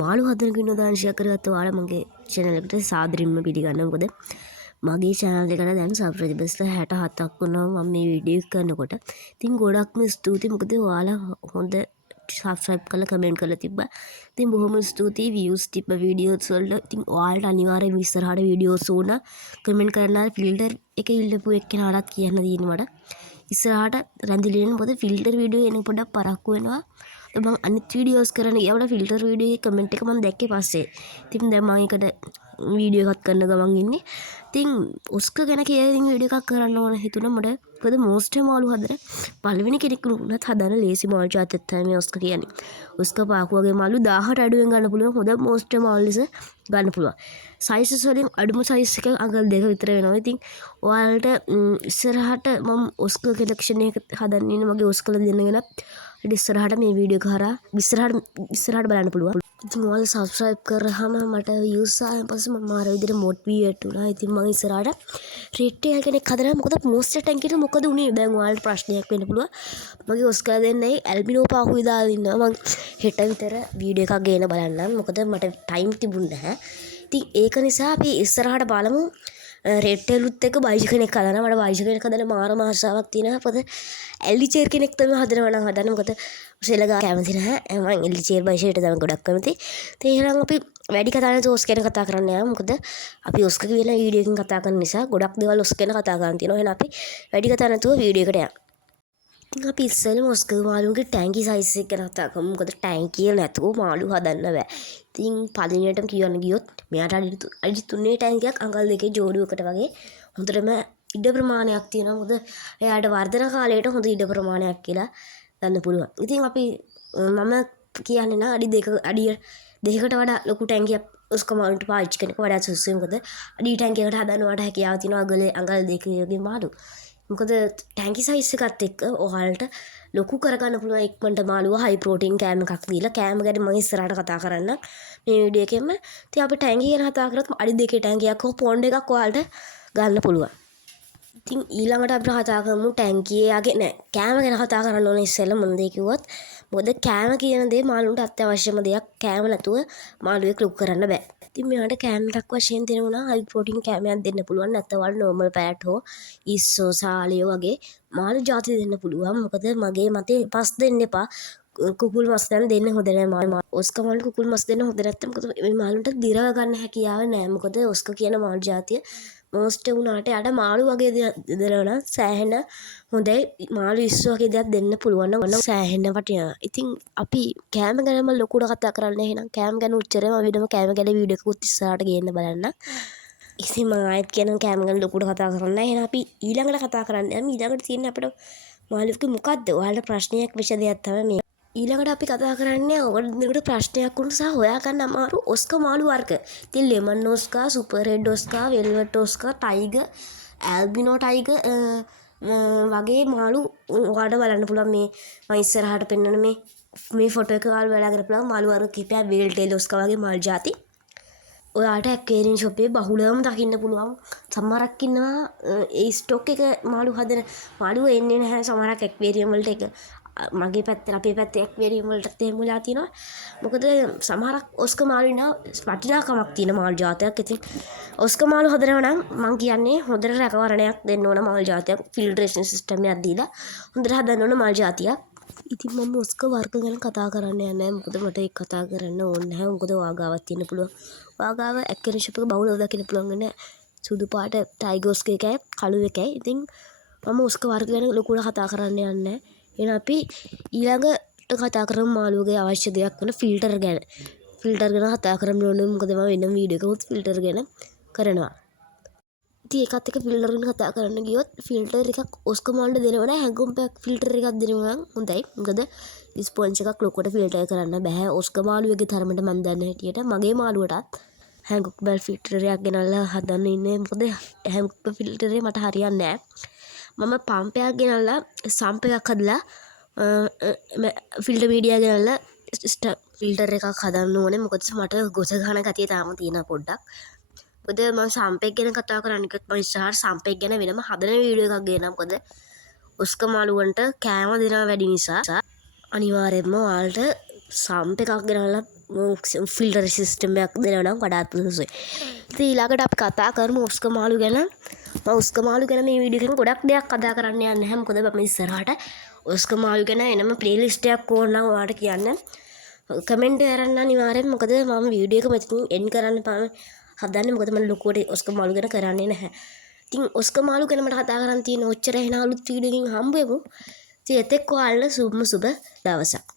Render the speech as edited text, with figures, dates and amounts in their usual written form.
මාළු හදන විනෝදාංශයක් කරගත්ත ඔයාලා මගේ channel එකට සාදරයෙන්ම පිළිගන්නවා. මොකද මගේ channel එකට දැන් subscribers 67ක් වුණා මම මේ වීඩියෝ කරනකොට. ඉතින් ගොඩක්ම ස්තුතියි. මොකද ඔයාලා හොඳ subscribe කරලා comment කරලා තිබ්බා. ඉතින් බොහොම ස්තුතියි views තිබ්බ videos වලට. ඉතින් ඔයාලට අනිවාර්යයෙන් ඉස්සරහට videos ඕන comment කරන්න filter එක ඉල්ලපු එක්කෙනාටත් කියන්න තියෙන මට. ඉස්සරහට රැඳිලෙන්න මොකද filter video එන පොඩක් පරක්කු වෙනවා. මම අනිත් වීඩියෝස් කරන ගියාම ෆිල්ටර් වීඩියෝ එකේ කමෙන්ට් එක මම දැක්කේ පස්සේ. ඉතින් දැන් මම ඒකට වීඩියෝ එකක් කරන ගමන් ඉන්නේ. ඉතින් ඔස්කර් ගැන කියලා වීඩියෝ එකක් කරන්න ඕන හිතුණා මට. මොකද මොස්ටර් මාළු හදන පළවෙනි කෙනෙක් වුණත් හදන ලේසි මාළු ජාතියක් තමයි මේ ඔස්කර් කියන්නේ. ඔස්කර් පාකු වගේ මාළු 1000ට අඩුවෙන් ගන්න පුළුවන් හොඳ මොස්ටර් මාළු ලෙස ගන්න පුළුවන්. සයිසස් වලින් අඩුම සයිස් එක අඟල් 2 විතර වෙනවා. ඉතින් ඔයාලට ඉස්සරහට මම ඔස්කර් කලෙක්ෂන් එක හදන්න ඉන්නේ මගේ ඔස්කර් දෙන්නගෙන ඉස්සරහට මේ වීඩියෝ එක හරහා ඉස්සරහට බලන්න පුළුවන්. ඉතින් ඔයාලා subscribe කරාම මට views ආවන් පස්සේ මම අර විදිහට motivate වුණා. ඉතින් මම ඉස්සරහට rate එක කෙනෙක් හදනවා. මොකද monster tank එකට මොකද උනේ? දැන් ඔයාලට ප්‍රශ්නයක් වෙන්න පුළුවන්. මගේ ඔස්කර් දෙන්නයි ඇල්බිනෝ පාහුයි දාලා ඉන්නවා. මම හෙට විතර වීඩියෝ එකක් ගේන බලන්නම්. මොකද මට time තිබුණ නැහැ. ඉතින් ඒක නිසා අපි ඉස්සරහට බලමු. රෙඩ් ටේලුත් එක බයිජ් කෙනෙක් හදනවා. මට බයිජ් කෙනෙක් හදන්න මාරම ආශාවක් තියෙනවා. මොකද එල්ලි චේර් කෙනෙක් තමයි හදනවා නම් හදන්න. මොකද සෙලගා කැමති නැහැ. මම එල්ලි චේර් බයිජ් එකට තමයි ගොඩක් කැමති. ඒ එහෙනම් අපි වැඩි කතා නැතුව ඔස් ගැන කතා කරන්න යමු. මොකද අපි ඔස් කියන වීඩියෝ එකකින් කතා කරන නිසා ගොඩක් දේවල් ඔස් ගැන කතා කරන්න තියෙනවා. එහෙනම් අපි වැඩි කතා නැතුව වීඩියෝ එකට යමු. අපි ඉස්සෙල්ලම ඔස්කර් මාළුගේ ටැංකි සයිස් එක ගැන කතා කරමු. මොකද ටැංකිය නැතුව මාළු හදන්න බෑ. ඉතින් පළවෙනියටම කියන්න ගියොත් මෙයාට අඩි 3 ටැංකියක් අඟල් දෙකේ ජෝඩුවකට වගේ හොඳටම ඉඩ ප්‍රමාණයක් තියෙනවා. මොකද එයාට වර්ධන කාලයට හොඳ ඉඩ ප්‍රමාණයක් කියලා ගන්න පුළුවන්. ඉතින් අපි මම කියන්නේ නම් අඩි දෙකකට වඩා ලොකු ටැංකියක් ඔස්කර් මාළුන්ට පාවිච්චි කරනක වඩා සුදුසුයි. මොකද අඩි ටැංකියකට හදන්නවට හැකියාව තියෙනවා අඟල් දෙකේ වගේ මාළු. මොකද ටැංකි සයිස් එකත් එක්ක ඔයාලට ලොකු කරගන්න පුළුවන් ඉක්මනට මාළුව හයි ප්‍රෝටීන් කෑම එකක් දීලා කෑම ගැන මම ඉස්සරහට කතා කරන්න මේ වීඩියෝ එකෙන්ම. ඉතින් අපි ටැංකි ගැන කතා කරත් අඩි දෙකේ ටැංකියක් හෝ පොන්ඩ් එකක් ඔයාලට ගන්න පුළුවන්. ඉතින් ඊළඟට අපිට කතා කරමු ටැංකියගේ නෑ කෑම ගැන කතා කරන්න ඕනේ ඉස්සෙල්ලා මොන දේ කිව්වත්. මොකද කෑම කියන දේ මාළුන්ට අත්‍යවශ්‍යම දෙයක්. කෑම නැතුව මාළුවෙක් ලොකු කරන්න බෑ. ඉතින් මෙයාට කෑම එකක් වශයෙන් දෙනවා හයි ප්‍රෝටීන් කෑමයක් දෙන්න පුළුවන්. නැත්නම් වල normal පැරට් හෝ ඉස්සෝ සාලිය වගේ මාළු ಜಾති දෙන්න පුළුවන්. මොකද මගේ මතේ පස් දෙන්න එපා. කුකුල් මස් දෙන්න හොඳ නෑ. ඔස්කර් මාළු කුකුල් මස් දෙන්න හොඳ නැත්නම් මොකද මේ මාළුන්ට දිරව ගන්න හැකියාව නෑ. මොකද ඔස්කර් කියන මාළු జాතිය මොස්ට් වුණාට යාට මාළු වගේ දෙනවා සෑහෙන හොඳයි. මාළු ඉස්සු වගේ දෙයක් දෙන්න පුළුවන් නම් සෑහෙන වටිනවා. ඉතින් අපි කෑම ගැනම ලොකුට කතා කරන්න. එහෙනම් කෑම ගැන උච්චරම විදිහම කෑම ගැන වීඩියෝ එකකුත් ඉස්සරහට ගේන්න බලන්න. ඉතින් මම ආයෙත් කියන කෑම ගැන ලොකුට කතා කරන්න. එහෙනම් අපි ඊළඟට කතා කරන්න. ඊළඟට තියෙන්නේ අපිට මාළුවක මොකද්ද? ඔයාලට ප්‍රශ්නයක් වෙච්ච දෙයක් තමයි මේ. ඊළඟට අපි කතා කරන්නේ ඔයාලට ප්‍රශ්නයක් වුණ සහ හොයාගන්න අමාරු ඔස්කර් මාළු වර්ග. ඉතින් lemon Oscar, super red Oscar, velvet Oscar, tiger, albino tiger වගේ මාළු ඔයාලට බලන්න පුළුවන්. මේ මම ඉස්සරහට පෙන්නන මේ ෆොටෝ එක ඔයාලා බලාගෙන පුළුවන් මාළු වර්ග කිහිපයක් වෙල් ටේල් ඔස්කර් වගේ මාළු ಜಾති. ඔයාලට ඇක්වේරියම් ෂොප් එකේ බහුලවම දකින්න පුළුවන්. සමහරක් ඉන්නවා ඒ ස්ටොක් එක මාළු හදන මාළුව එන්නේ නැහැ සමහරක් ඇක්වේරියම් වලට. ඒක මගේ පැත්තේ අපේ පැත්තේ ඇක්වේරියම් වලට එහෙම වෙලා තියෙනවා. මොකද සමහරක් ඔස්කර් මාළු ඉන්නවා වටිනාකමක් තියෙන මාළු జాතියක්. ඉතින් ඔස්කර් මාළු හදනවා නම් මම කියන්නේ හොඳට රැකවරණයක් දෙන්න ඕන මාළු జాතියක්. ෆිල්ටරේෂන් සිස්ටම් එකක් දීලා හොඳට හදන්න ඕන මාළු జాතියක්. ඉතින් මම ඔස්කර් වර්ග ගැන කතා කරන්න යන්නේ නැහැ. මොකද මට ඒක කතා කරන්න ඕනේ නැහැ. මොකද වාගාවක් තියෙන්න පුළුවන්. වාගාව ඇක්වේරියම් ෂොප් එක බහුලව දකින්න පුළුවන් නෑ. සුදු පාට ටයිගර් ඔස්කර් එකයි කළු එකයි. ඉතින් මම ඔස්කර් වර්ග ගැන ලොකුට කතා කරන්න යන්නේ නැහැ. එහෙනම් අපි ඊළඟට කතා කරමු මාළුවගේ අවශ්‍ය දෙයක් වෙන ෆිල්ටර් ගැන. ෆිල්ටර් ගැන කතා කරන්න ඕනේ. මොකද මම වෙනම වීඩියෝ එකකුත් ෆිල්ටර් ගැන කරනවා. ඉතින් ඒකත් එක්ක ෆිල්ටර් ගැන කතා කරන්න ගියොත් ෆිල්ටර් එකක් ඔස්කර් මාළුන්ට දෙනවා නම් හැඟුම් පැක් ෆිල්ටර් එකක් දෙනවා නම් හොඳයි. මොකද ස්පොන්ජ් එකක් ලොකුවට ෆිල්ටර් කරන්න බෑ. ඔස්කර් මාළුවගේ තරමට මම දන්න හැටියට මගේ මාළුවටත් හැඟුම් බැල් ෆිල්ටර් එකක් ගෙනල්ලා හදන්න ඉන්නේ. මොකද හැඟුම් ෆිල්ටරේ මට හරියන්නේ නැහැ. මම පම්ප් එකක් ගෙනල්ලා සම්ප් එකක් හදලා ෆිල්ටර් මීඩියා ගෙනල්ලා ෆිල්ටර් එකක් හදන්න ඕනේ. මොකද මට ගොස ගන්න ගතිය තාම තියෙනවා පොඩ්ඩක්. මොකද මම සම්ප් එක ගැන කතා කරන්න කිව්වොත් මම ඉස්සරහට සම්ප් එක ගැන වෙනම හදන වීඩියෝ එකක් ගේනවා. මොකද ඔස්කර් මාළුවන්ට කෑම දෙනවා වැඩි නිසා අනිවාර්යයෙන්ම ඔයාලට සම්ප් එකක් ගෙනල්ලා ෆිල්ටර් සිස්ටම් එකක් දෙනවා නම් වඩාත් සුදුසුයි. ඉතින් ඊළඟට අපි කතා කරමු ඔස්කමාලු ගැන. මම ඔස්කමාලු ගැන මේ වීඩියෝ එකෙන් ගොඩක් දෙයක් කතා කරන්න යන්නේ නැහැ. මොකද මම ඉස්සරහට ඔස්කමාලු ගැන එනම ප්ලේලිස්ට් එකක් ඕන නම් ඔයාලට කියන්න. කමෙන්ට් කරන්න අනිවාර්යෙන්. මොකද මම වීඩියෝ එක මෙතනින් එන්ඩ් කරන්න හදන්නේ. මොකද මම ලොකුවට ඔස්කමාලු ගැන කරන්නේ නැහැ. ඉතින් ඔස්කමාලු ගැන මට කතා කරන්න තියෙන ඔච්චර. එහෙනම් අලුත් වීඩියෝ එකකින් හම්බෙමු. ඉතින් එතෙක් ඔයාලට සුබ දවසක්.